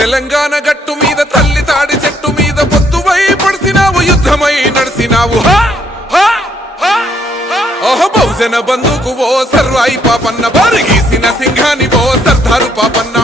తెలంగాణ గట్టు మీద తల్లి తాడి చెట్టు మీద పొత్తువై పడిసినావు యుద్ధమై నడిసినావు బహుజన బంధుకు ఓ సర్వాయి పాపన్న బారిగీసిన సింహాని ఓ సర్దారు పాపన్న